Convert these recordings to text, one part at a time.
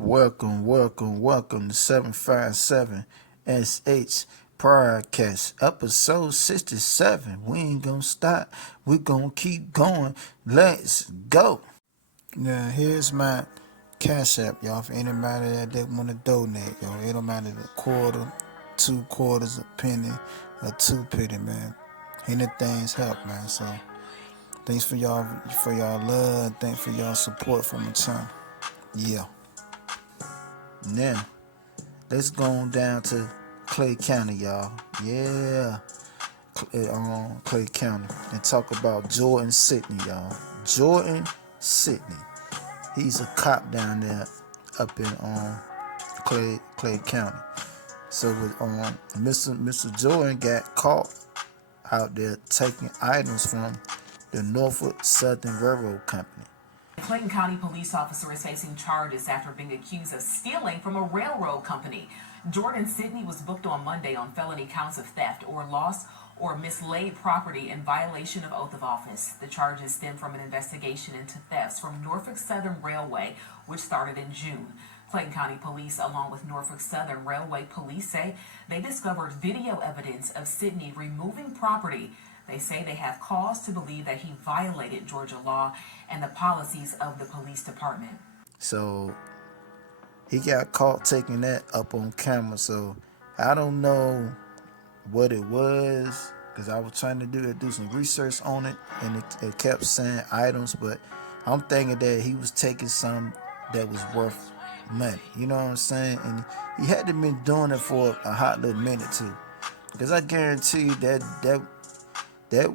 Welcome to 757 SH Podcast, episode 67. We ain't gonna stop, we gonna keep going. Let's go. Now, here's my Cash App, y'all, for anybody that want to donate, y'all. It don't matter the quarter, 2 quarters, a penny, or 2 penny, man. Anything's help, man. So, thanks for y'all love, thanks for y'all support from the channel. Yeah. Now, let's go on down to Clay County, y'all. Yeah, Clay County, and talk about Jordan Sidney, y'all. Jordan Sidney, he's a cop down there up in Clay County. So Mr. Jordan got caught out there taking items from the Norfolk Southern Railroad Company. A Clayton County police officer is facing charges after being accused of stealing from a railroad company. Jordan Sidney was booked on Monday on felony counts of theft or loss or mislaid property in violation of oath of office. The charges stem from an investigation into thefts from Norfolk Southern Railway, which started in June. Clayton County Police, along with Norfolk Southern Railway Police, say they discovered video evidence of Sidney removing property. They say they have cause to believe that he violated Georgia law and the policies of the police department. So he got caught taking that up on camera. So I don't know what it was, because I was trying to do some research on it, and it kept saying items, but I'm thinking that he was taking some that was worth money. You know what I'm saying? And he had to been doing it for a hot little minute too, because I guarantee you that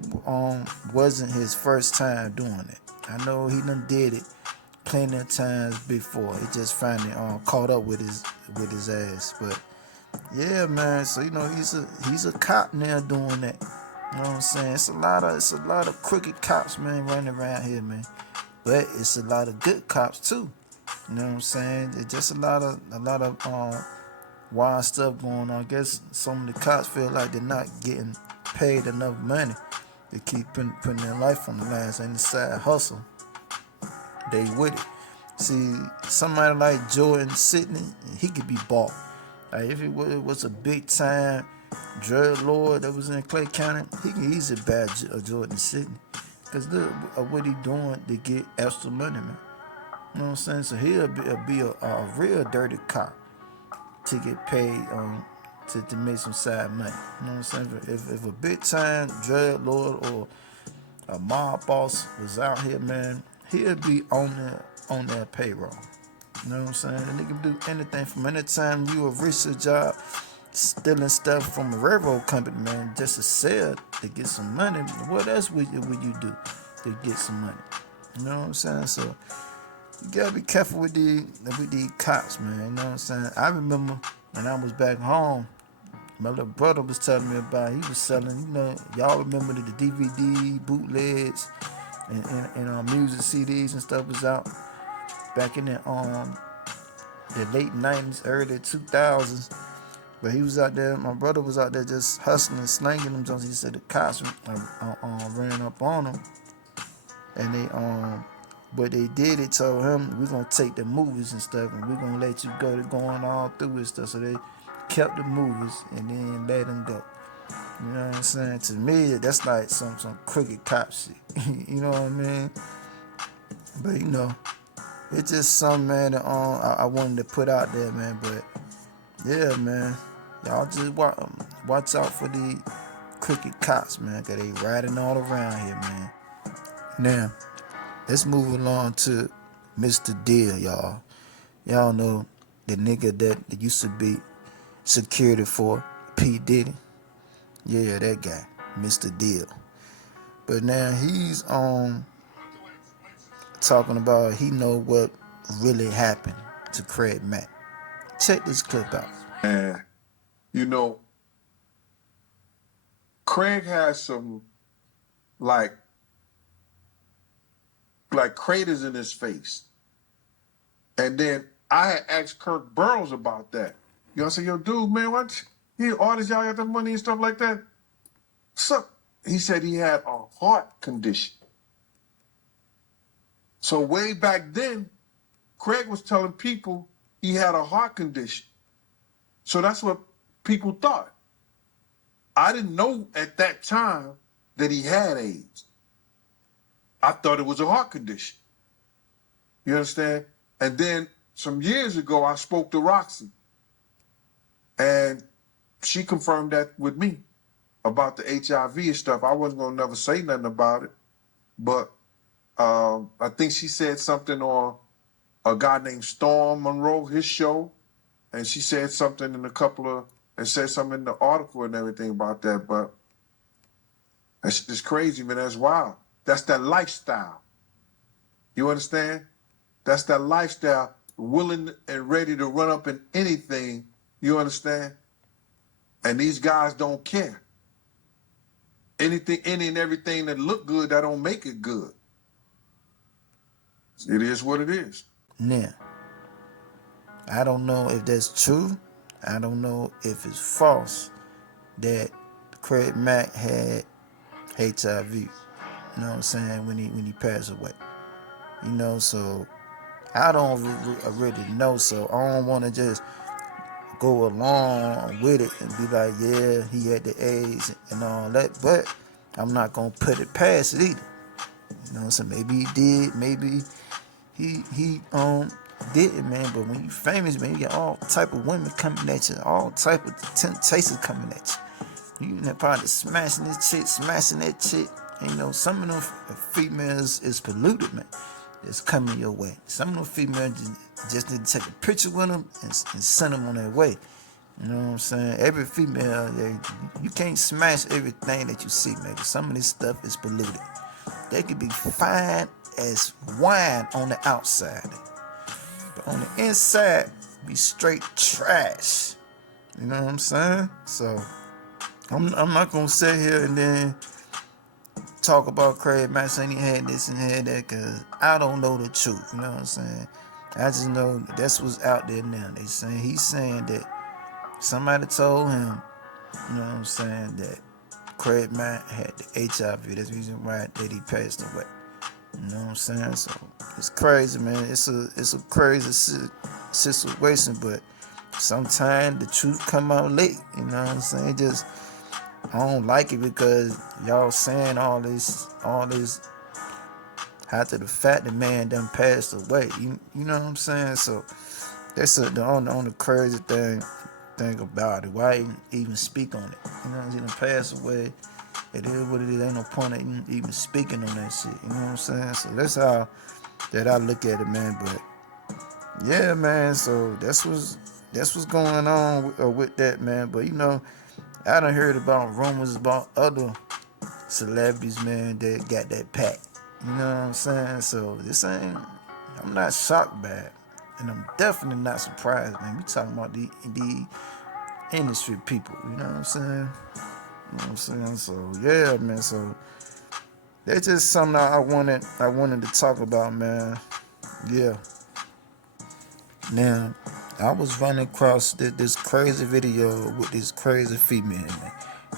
wasn't his first time doing it. I know he done did it plenty of times before. He just finally caught up with his ass. But yeah, man. So he's a cop now doing that. You know what I'm saying? It's a lot of crooked cops, man, running around here, man. But it's a lot of good cops too. You know what I'm saying? It's just a lot of wild stuff going on. I guess some of the cops feel like they're not getting paid enough money to keep putting their life on the line. And the side hustle, they with it. See, somebody like Jordan Sidney, he could be bought. Like if it was a big time drug lord that was in Clay County, he can easily buy Jordan Sidney, because look what he doing to get extra money, man. You know what I'm saying? So he'll be a real dirty cop to get paid to make some side money. You know what I'm saying? If a big time drug lord or a mob boss was out here, man, he'll be on their payroll. You know what I'm saying? And they can do anything from anytime you a research job, stealing stuff from a railroad company, man, just to sell to get some money. What else would you do to get some money? You know what I'm saying? So you gotta be careful with these cops, man. You know what I'm saying? I remember when I was back home, my little brother was telling me about it. He was selling, y'all remember the DVD bootlegs and music CDs and stuff was out back in the late 90s, early 2000s. But he was out there, my brother was out there just hustling, slanging them jumps. He said the cops ran up on him, and what they did, they told him, we're gonna take the movies and stuff, and we're gonna let you go. They're going all through and stuff. So they kept the movies and then let him go. You know what I'm saying? To me, that's like some crooked cop shit. You know what I mean? But it's just something, man, that I wanted to put out there, man. But yeah, man, y'all just watch out for the crooked cops, man, because they riding all around here, man. Now, let's move along to Mr. Deal, y'all. Y'all know the nigga that used to be security for P. Diddy. Yeah, that guy, Mr. Deal. But now he's talking about he know what really happened to Craig Mack. Check this clip out. And Craig has some like craters in his face. And then I had asked Kirk Burrows about that. I said, yo, dude, man, what? All this y'all got the money and stuff like that? So he said he had a heart condition. So way back then, Craig was telling people he had a heart condition. So that's what people thought. I didn't know at that time that he had AIDS. I thought it was a heart condition. You understand? And then some years ago, I spoke to Roxy, and she confirmed that with me about the HIV and stuff. I wasn't gonna never say nothing about it, but I think she said something on a guy named Storm Monroe, his show, and she said something and said something in the article and everything about that. But that's just crazy, man. That's wild. That's that lifestyle. You understand? That's that lifestyle, willing and ready to run up in anything. You understand? And these guys don't care. Anything, any and everything that look good, that don't make it good. It is what it is. Now, I don't know if that's true. I don't know if it's false that Craig Mack had HIV. You know what I'm saying? When he passed away. You know, so I don't really know. So I don't want to just go along with it and be like, yeah, he had the AIDS and all that. But I'm not gonna put it past it either. You know, so maybe he did, maybe he didn't, man. But when you famous, man, you got all type of women coming at you, all type of temptations coming at you. You probably smashing this chick, smashing that chick. And, you know, some of them females is polluted, man. It's coming your way. Some of them females just need to take a picture with them and send them on their way. You know what I'm saying? Every female, you can't smash everything that you see, man. Some of this stuff is polluted. They could be fine as wine on the outside, but on the inside, be straight trash. You know what I'm saying? So I'm not gonna sit here and then talk about Craig Mack saying he had this and had that, because I don't know the truth. You know what I'm saying? I just know that's what's out there now. He's saying that somebody told him, you know what I'm saying, that Craig Mack had the HIV. That's the reason why that he passed away. You know what I'm saying? So it's crazy, man. It's a crazy situation, but sometimes the truth come out late. You know what I'm saying? I don't like it because y'all saying all this after the fact the man done passed away. You know what I'm saying? So that's the only crazy thing about it. Why even speak on it? You know, he done passed away. It is what it is. Ain't no point in even speaking on that shit. You know what I'm saying? So that's how that I look at it, man. But yeah, man. So that's what's going on with that, man. But you know, I done heard about rumors about other celebrities, man, that got that pack. You know what I'm saying? So I'm not shocked by it. And I'm definitely not surprised, man. We talking about the industry people, you know what I'm saying? You know what I'm saying? So yeah, man. So that's just something I wanted to talk about, man. Yeah. Now, I was running across this crazy video with this crazy female, man,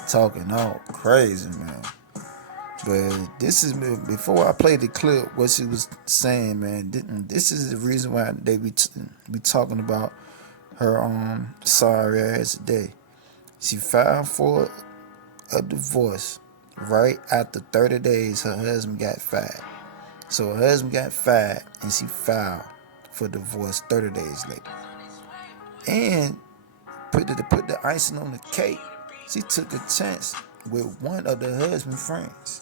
talking all crazy, man. But this is before I played the clip. What she was saying, man. This is the reason why they be talking about her sorry ass today. She filed for a divorce right after 30 days. Her husband got fired. So her husband got fired, and she filed for divorce 30 days later. And put the icing on the cake, she took a chance with one of the husband's friends.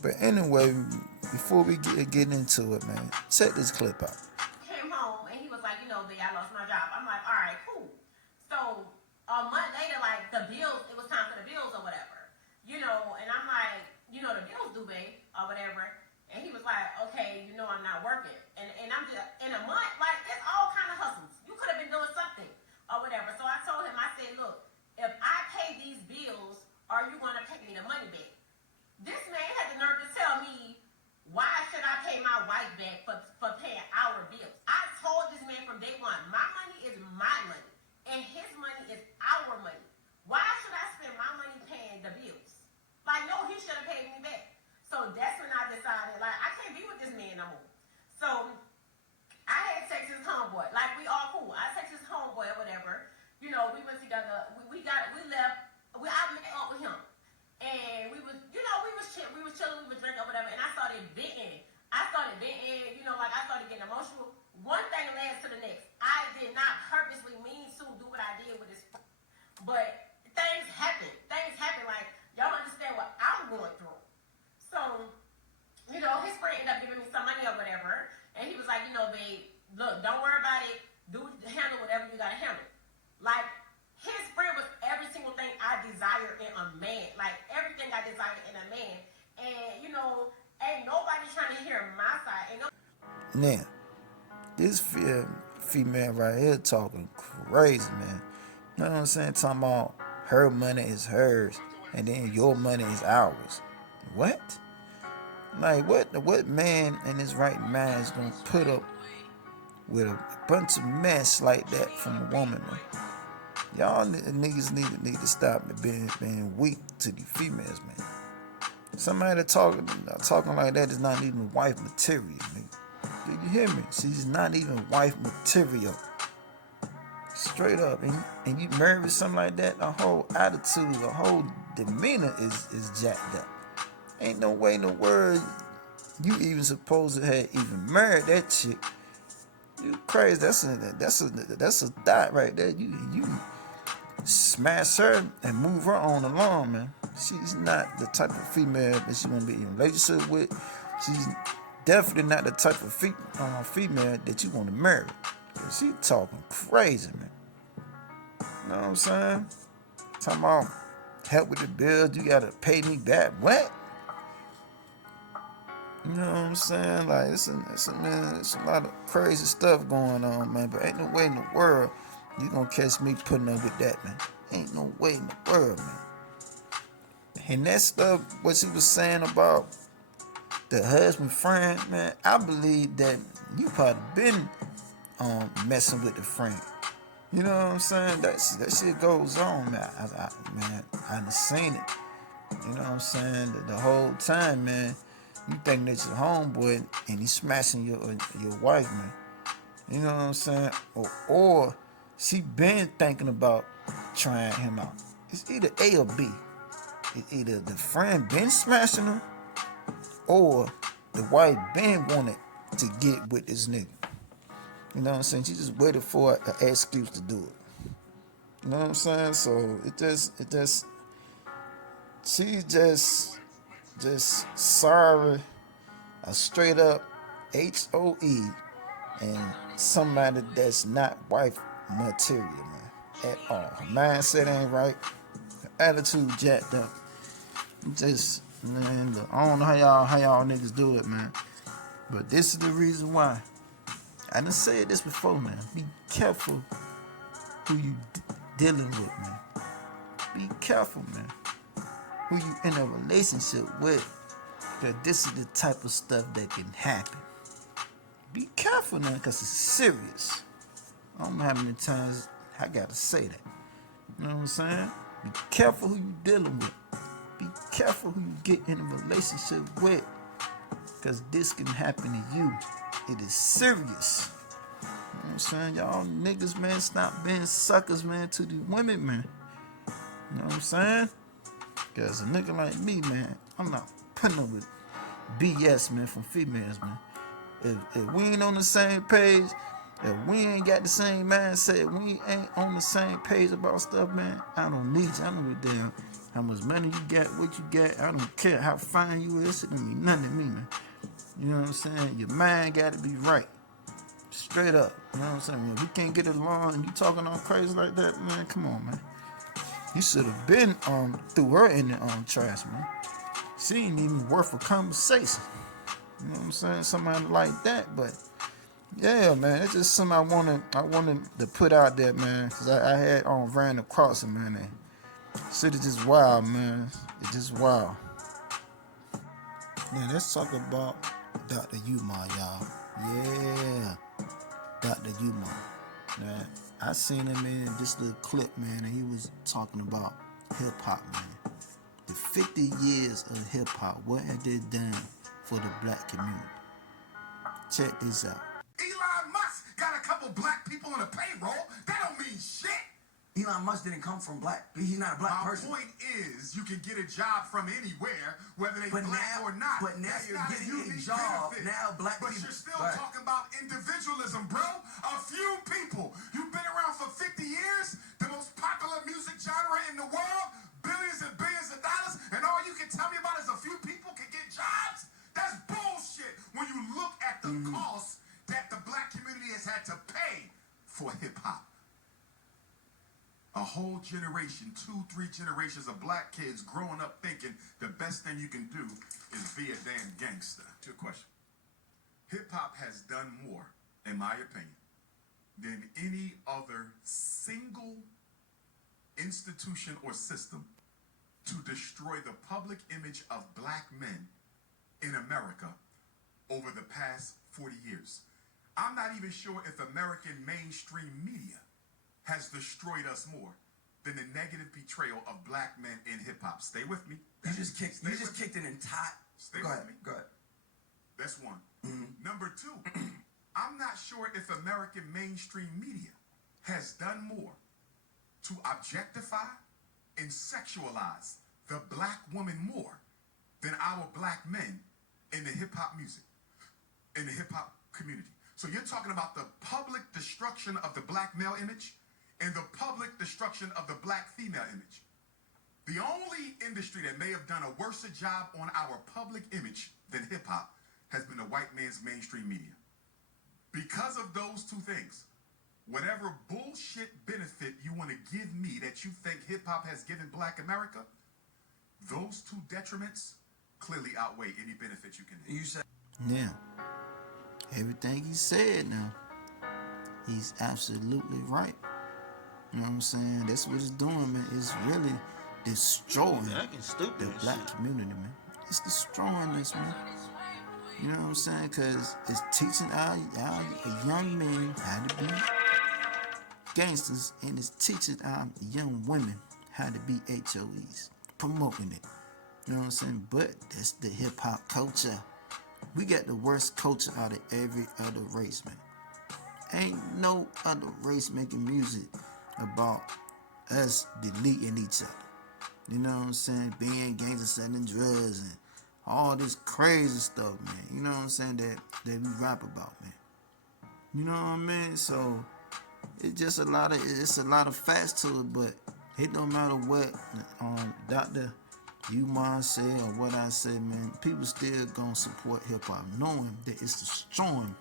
But anyway, before we get into it, man, check this clip out. Came home and he was like, I lost my job. I'm like, all right, cool. So a month later, like it was time for the bills or whatever, and I'm like, the bills due, babe, or whatever. And he was like, okay, I'm not working. And I'm just, in a month, like, it's all kind of hustles. You could have been doing something or whatever. So I told him, I said, look, if I pay these bills, are you going to pay me the money back? This man had the nerve to tell me, why should I pay my wife back for paying our bills? I told this man from day one, my money is my money, and his money is our money. Why should I spend my money paying the bills? Like, no, he should have paid me back. So that's when I decided gotta handle it. Like, his friend was every single thing I desire in a man. Like, everything I desire in a man. And, you know, ain't nobody trying to hear my side. Now, this female right here talking crazy, man. You know what I'm saying? Talking about her money is hers, and then your money is ours. What? Like, what man in his right mind is gonna put up with a bunch of mess like that from a woman, man? Y'all niggas need to stop being weak to the females, man. Somebody that talking like that is not even wife material, man. Do you hear me? She's not even wife material. Straight up. And you married something like that, the whole attitude, the whole demeanor is jacked up. Ain't no way in the world you even supposed to have even married that chick. You crazy. That's a dot right there. You smash her and move her on along, man. She's not the type of female that you want to be in a relationship with. She's definitely not the type of female that you want to marry. She talking crazy, man. You know what I'm saying? Talking about help with the bills, you gotta pay me back. What? You know what I'm saying? Like, it's a lot of crazy stuff going on, man. But ain't no way in the world you gonna catch me putting up with that, man. Ain't no way in the world, man. And that stuff, what she was saying about the husband friend, man, I believe that you probably been messing with the friend. You know what I'm saying? That shit goes on, man. I done seen it. You know what I'm saying? The whole time, man, you think that's your homeboy and he's smashing your wife, man. You know what I'm saying? Or she been thinking about trying him out. It's either A or B. It's either the friend been smashing her, or the wife been wanted to get with this nigga. You know what I'm saying? She just waited for an excuse to do it. You know what I'm saying? So she's just sorry, a straight up HOE, and somebody that's not wife material, man, at all. Her mindset ain't right, her attitude jacked up. Just, man, look, I don't know how y'all niggas do it, man, but this is the reason why. I done said this before, man. Be careful who you dealing with, man. Be careful, man, who you in a relationship with, because this is the type of stuff that can happen. Be careful now, because it's serious. I don't know how many times I gotta say that. You know what I'm saying? Be careful who you dealing with. Be careful who you get in a relationship with, because this can happen to you. It is serious. You know what I'm saying? Y'all niggas, man, stop being suckers, man, to the women, man. You know what I'm saying? Because a nigga like me, man, I'm not putting up with BS, man, from females, man. If we ain't on the same page, if we ain't got the same mindset, if we ain't on the same page about stuff, man, I don't need you. I don't give a damn how much money you got, what you got. I don't care how fine you is. It don't mean nothing to me, man. You know what I'm saying? Your mind got to be right. Straight up. You know what I'm saying? When we can't get along and you talking all crazy like that, man, come on, man. You should have been threw her in the trash, man. She ain't even worth a conversation. You know what I'm saying? Somebody like that, but yeah, man, it's just something I wanted to put out there, man, because I had ran across it, man. And shit is just wild, man. It's just wild. Now let's talk about Dr.Umar, y'all. Yeah, Dr.Umar. Now, I seen him in this little clip, man, and he was talking about hip hop, man. The 50 years of hip hop, what have they done for the black community? Check this out. Elon Musk got a couple black people on a payroll. That don't mean shit. Elon Musk didn't come from black. He's not a black person. My point is, you can get a job from anywhere, whether they black or not. But now you're getting a job. Benefit. Now black people. But you're still talking about individualism, bro. A few people. You've been around for 50 years. The most popular music genre in the world. Billions and billions of dollars. And all you can tell me about is a few people can get jobs? That's bullshit when you look at the cost that the black community has had to pay for hip-hop. A whole generation, 2-3 generations of black kids growing up thinking the best thing you can do is be a damn gangster. To your question. Hip-hop has done more, in my opinion, than any other single institution or system to destroy the public image of black men in America over the past 40 years. I'm not even sure if American mainstream media has destroyed us more than the negative portrayal of black men in hip-hop. Stay with me. You just kicked an entire... Stay with me. Go ahead. That's one. Number two, I'm not sure if American mainstream media has done more to objectify and sexualize the black woman more than our black men in the hip-hop music, in the hip-hop community. So you're talking about the public destruction of the black male image and the public destruction of the black female image. The only industry that may have done a worse job on our public image than hip-hop has been the white man's mainstream media. Because of those two things, whatever bullshit benefit you want to give me that you think hip-hop has given black America, those two detriments clearly outweigh any benefit you can have. You said... Now, everything he said now, he's absolutely right. You know what I'm saying? That's what it's doing, man. It's really destroying the black community, man. It's destroying us, man. You know what I'm saying? Because it's teaching our young men how to be gangsters, and it's teaching our young women how to be HOEs, promoting it. You know what I'm saying? But that's the hip-hop culture. We got the worst culture out of every other race, man. Ain't no other race making music about us deleting each other. You know what I'm saying? Being gangsters, selling drugs, and all this crazy stuff, man. You know what I'm saying? That we rap about, man. You know what I mean? So it's just a lot of facts to it, but it don't matter what Dr.Umar say or what I say, man. People still gonna support hip hop, knowing that it's destroying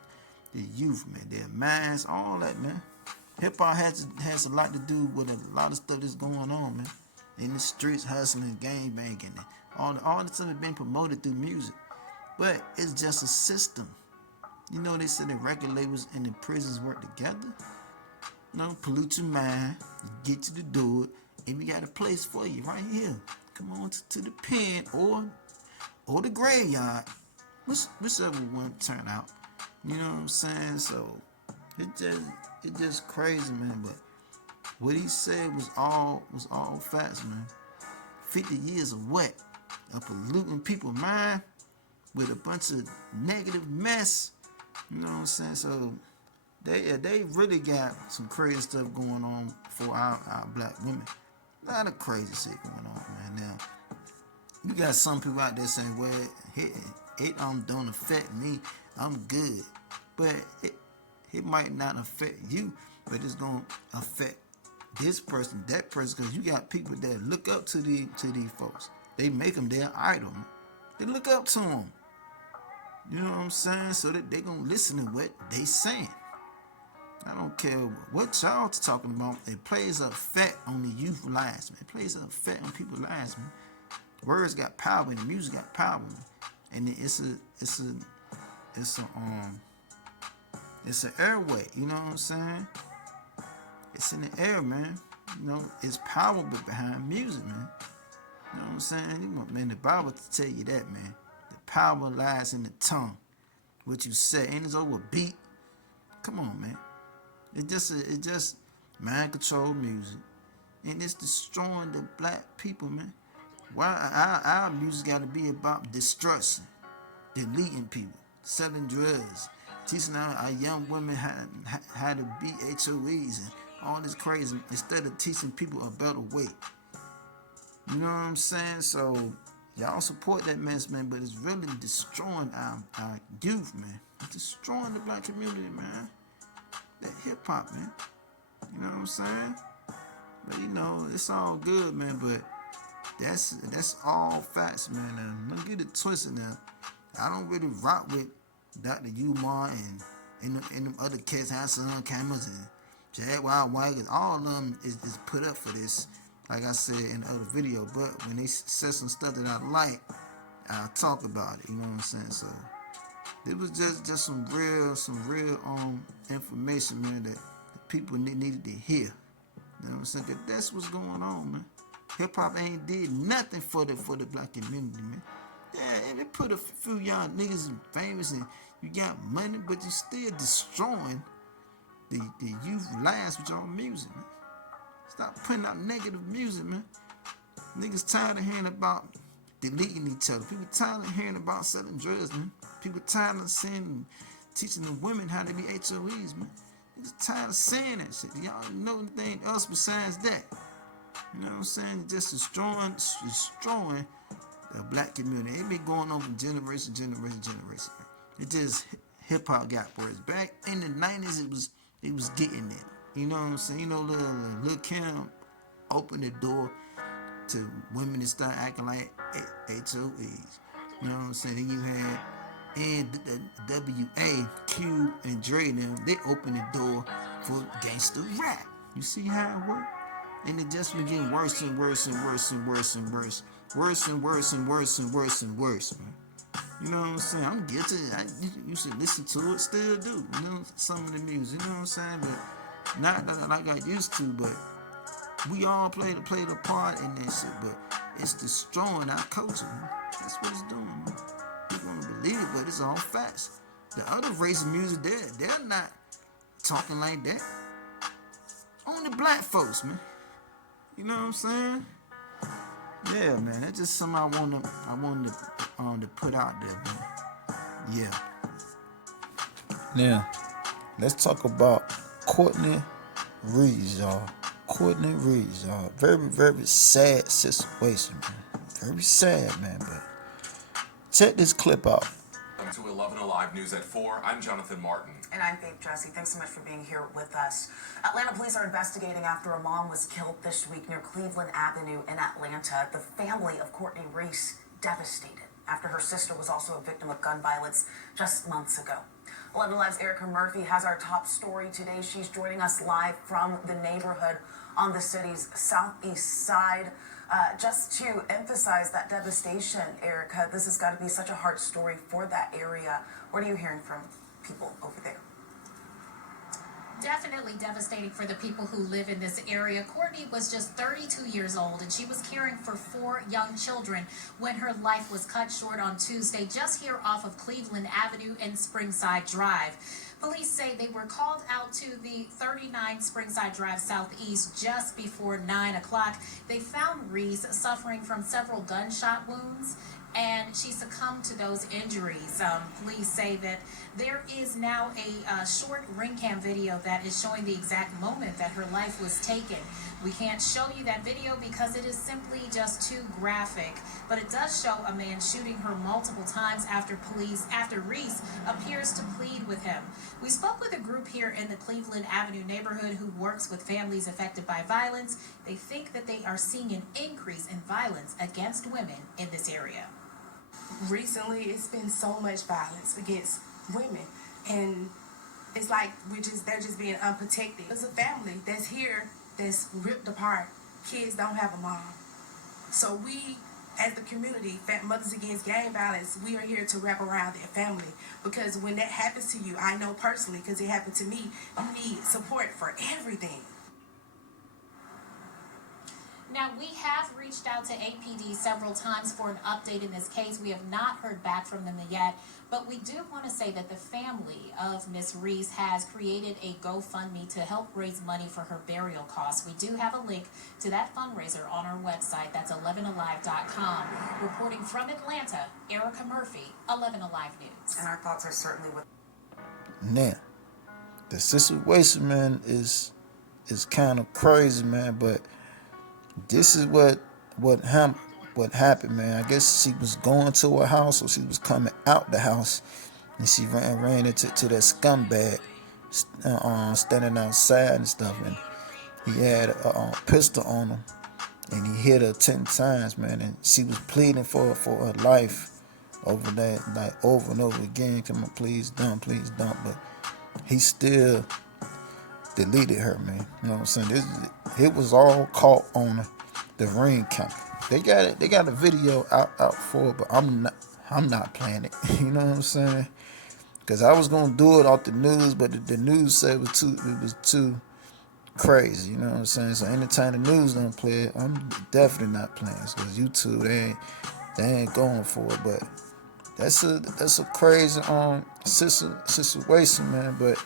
the youth, man. Their minds, all that, man. Hip hop has a lot to do with a lot of stuff that's going on, man. In the streets, hustling, gang banging, and all the stuff that's been promoted through music. But it's just a system. You know, they said the record labels and the prisons work together. You know, pollute your mind, get you to do it, and we got a place for you right here. Come on to the pen or the graveyard, whichever one turn out. You know what I'm saying? So it just crazy, man. But what he said was all facts, man. 50 years of what? Of polluting people's mind with a bunch of negative mess. You know what I'm saying? So they really got some crazy stuff going on for our black women. A lot of crazy shit going on, man. Now, you got some people out there saying, well, it don't affect me. I'm good. But it might not affect you, but it's going to affect this person, that person, because you got people that look up to these folks. They make them their idol, man. They look up to them. You know what I'm saying? So that they going to listen to what they saying. I don't care what y'all talking about. It plays a effect on the youth lives, man. It plays an effect on people's lives, man. Words got power, and the music got power, man. And it's an airway. You know what I'm saying? It's in the air, man. You know, it's power behind music, man. You know what I'm saying? Man, the Bible tell you that, man. The power lies in the tongue. What you say, ain't it over a beat? Come on, man. It just mind control music, and it's destroying the black people, man. Why our music got to be about destruction, deleting people, selling drugs, teaching our young women how to be HOEs and all this crazy, instead of teaching people a better way. You know what I'm saying? So y'all support that mess, man, but it's really destroying our youth, man. It's destroying the black community, man. That hip hop, man. You know what I'm saying? But you know, it's all good, man. But that's all facts, man. Now, don't get it twisted now. I don't really rock with Dr.Umar and them other cats, have some cameras Jaguar Wagons, all of them is put up for this. Like I said in the other video, but when they said some stuff that I like, I'll talk about it. You know what I'm saying? So it was just some real information, man, that the people needed to hear. You know what I'm saying? That's what's going on, man. Hip hop ain't did nothing for the black community, man. Yeah, and they put a few young niggas famous and you got money, but you still destroying the youth lives with your music, man. Stop putting out negative music, man. Niggas tired of hearing about deleting each other. People tired of hearing about selling drugs, man. People tired of teaching the women how to be HOEs, man. Niggas tired of saying that shit. Y'all know anything else besides that? You know what I'm saying? Just destroying the black community. It been going on from generation to generation. It just hip hop got worse. Back in the 90s, it was getting there. You know what I'm saying? You know, Lil Kim opened the door to women to start acting like HOEs. You know what I'm saying? Then you had NWA, Q, and Dre them. They opened the door for gangster rap. You see how it worked? And it just been getting worse and worse and worse and worse and worse. Worse and worse and worse and worse and worse, man. You know what I'm saying? I'm guilty. You should listen to it. Still do. You know, some of the music. You know what I'm saying? But not like I used to, but we all played a part in that shit, but it's destroying our culture, man. That's what it's doing, man. People want to believe it, but it's all facts. The other race of music, they're not talking like that. Only black folks, man. You know what I'm saying? Yeah, man. That's just something I wanted to put out there, man. Yeah. Now, let's talk about Courtney Reese, y'all. Courtney Reese, y'all. Very, very sad situation, man. Very sad, man. But check this clip out. To 11 Alive News at 4. I'm Jonathan Martin. And I'm Faith Jesse. Thanks so much for being here with us. Atlanta police are investigating after a mom was killed this week near Cleveland Avenue in Atlanta. The family of Courtney Reese devastated after her sister was also a victim of gun violence just months ago. 11 Alive's Erica Murphy has our top story today. She's joining us live from the neighborhood on the city's southeast side. Just to emphasize that devastation, Erica, this has got to be such a hard story for that area. What are you hearing from people over there? Definitely devastating for the people who live in this area. Courtney was just 32 years old, and she was caring for 4 young children when her life was cut short on Tuesday, just here off of Cleveland Avenue and Springside Drive. Police say they were called out to the 39 Springside Drive Southeast just before 9 o'clock. They found Reese suffering from several gunshot wounds, and she succumbed to those injuries. Police say that there is now a short ring cam video that is showing the exact moment that her life was taken. We can't show you that video because it is simply just too graphic, but it does show a man shooting her multiple times after Reese appears to plead with him. We spoke with a group here in the Cleveland Avenue neighborhood who works with families affected by violence. They think that they are seeing an increase in violence against women in this area. Recently, it's been so much violence against women, and it's like they're just being unprotected. It's a family that's here that's ripped apart. Kids don't have a mom. So we, as the community, Mothers Against Gang Violence, we are here to wrap around their family, because when that happens to you, I know personally, because it happened to me, you need support for everything. Now, we have reached out to APD several times for an update in this case. We have not heard back from them yet, but we do want to say that the family of Miss Reese has created a GoFundMe to help raise money for her burial costs. We do have a link to that fundraiser on our website. That's 11alive.com. Reporting from Atlanta, Erica Murphy, 11 Alive News. And our thoughts are certainly with... Now, the situation, man, is kind of crazy, man, but this is what happened, man. I guess she was going to her house, or she was coming out the house, and she ran into that scumbag standing outside and stuff, and he had a pistol on him, and he hit her 10 times, man, and she was pleading for her life over that, like over and over again. Come on, please don't, but he still deleted her, man. You know what I'm saying? It was all caught on the ring camera. They got a video out for it, but I'm not playing it. You know what I'm saying? Because I was gonna do it off the news, but the news said it was too crazy. You know what I'm saying? So anytime the news don't play it, I'm definitely not playing it. Because YouTube, they ain't going for it. But that's a crazy situation, man. But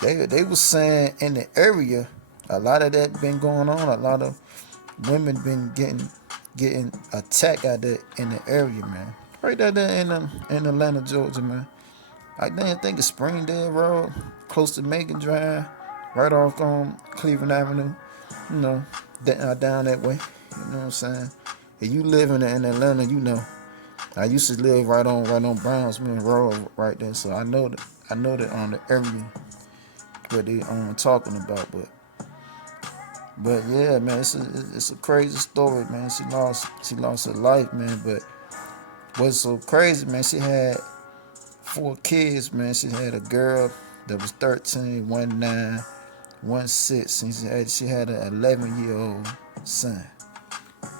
they was saying in the area, a lot of that been going on. A lot of women been getting attacked out there in the area, man. Right out there in Atlanta, Georgia, man. I didn't think of Springdale Road, close to Macon Drive, right off Cleveland Avenue. You know, down that way. You know what I'm saying? If you live in Atlanta, you know. I used to live right on Brownsman Road, right there. So I know that on the area what they talking about, but yeah, man, it's a crazy story, man. She lost her life, man. But what's so crazy, man? She had 4 kids, man. She had a girl that was 13, 9, 6, and she had an 11-year-old son.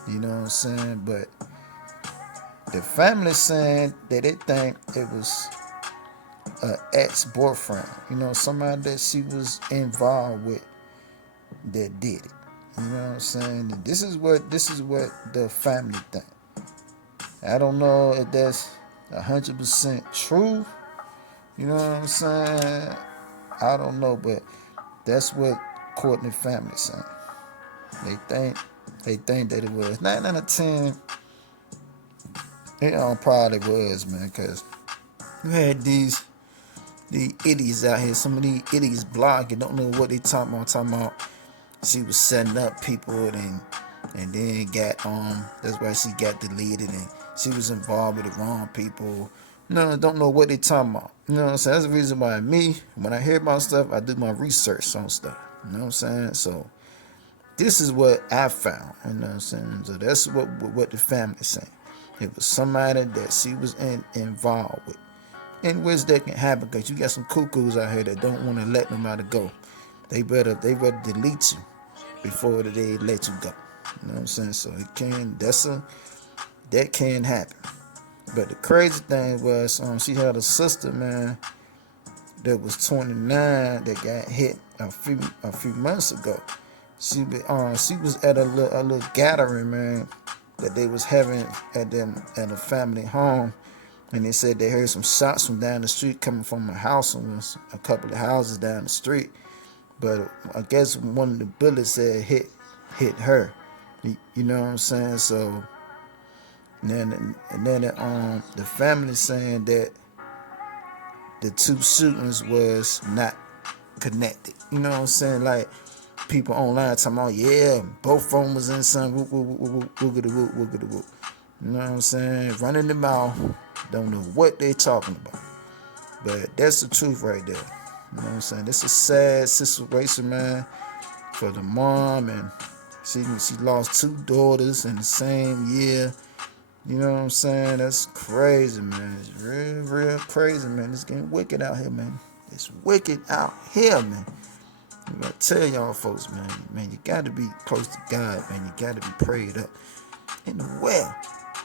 You know what I'm saying? But the family saying that they think it was an ex-boyfriend. You know, somebody that she was involved with that did it. You know what I'm saying? And this is what the family think. I don't know if that's 100% true. You know what I'm saying? I don't know, but that's what Courtney family saying. They think that it was 9 out of 10. It probably was, man, because you had these idiots out here. Some of these idiots blogging, don't know what they talking about. She was setting up people and then got that's why she got deleted, and she was involved with the wrong people. No, don't know what they talking about. You know what I'm saying? That's the reason why when I hear about stuff, I do my research on stuff. You know what I'm saying? So this is what I found. You know what I'm saying? So that's what the family saying. It was somebody that she was involved with. In which that can happen, because you got some cuckoos out here that don't want to let nobody go. They better delete you before they let you go. You know what I'm saying? So that can happen. But the crazy thing was, she had a sister, man, that was 29 that got hit a few months ago. She was at a little gathering, man, that they was having at a family home, and they said they heard some shots from down the street coming from a house, and a couple of houses down the street. But I guess one of the bullets had hit her. You know what I'm saying? So then the family saying that the 2 shootings was not connected. You know what I'm saying? Like people online talking about, yeah, both of them was in some woogity whoop. You know what I'm saying? Running the mouth, don't know what they talking about. But that's the truth right there. You know what I'm saying? This is a sad situation, man, for the mom, and she lost 2 daughters in the same year. You know what I'm saying? That's crazy, man. It's real crazy, man. It's getting wicked out here, man. It's wicked out here, man. I'm gonna tell y'all folks, man, you gotta be close to God, man. You gotta be prayed up in the well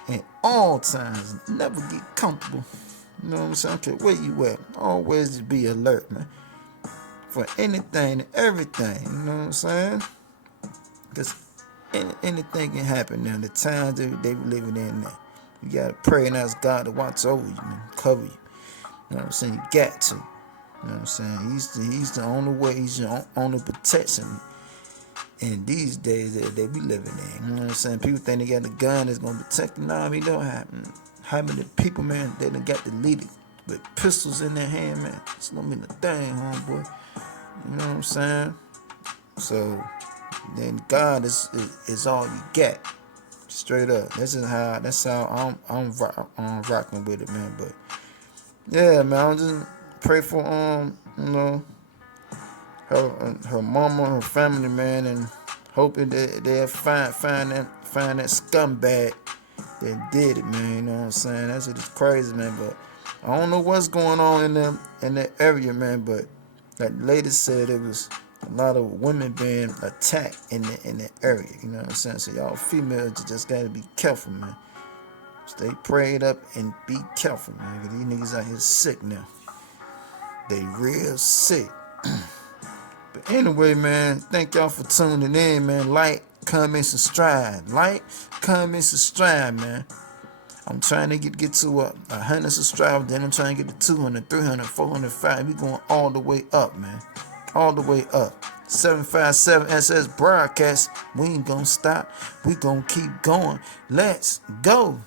at all times. Never get comfortable. You know what I'm saying? I don't care where you at. Always just be alert, man. For anything and everything. You know what I'm saying? Because anything can happen now. The times they were living in now. You gotta pray and ask God to watch over you, man. Cover you. You know what I'm saying? You got to. You know what I'm saying? He's the only way. He's your only protection in these days that we living in. You know what I'm saying? People think they got the gun that's gonna protect them. Nah, it don't happen. How many people, man, they done got deleted with pistols in their hand, man? It's gonna mean a thing, homeboy. You know what I'm saying? So then God is all you get. Straight up. That's how I'm rocking with it, man. But yeah, man, I'm just pray for you know, her mama, her family, man, and hoping that they'll find that scumbag that did it, man. You know what I'm saying? That's just crazy, man. But I don't know what's going on in the area, man. But Like the lady said, it was a lot of women being attacked in the area. You know what I'm saying? So y'all females just gotta be careful, man. Stay prayed up and be careful, man. 'Cause these niggas out here sick now. They real sick. But anyway, man, thank y'all for tuning in, man. Like, comment, subscribe. Like, comment, subscribe, man. I'm trying to get to 100 subscribers. Then I'm trying to get to 200, 300, 400, 500. We going all the way up, man. All the way up. 757 SS broadcast. We ain't gonna stop. We gonna keep going. Let's go.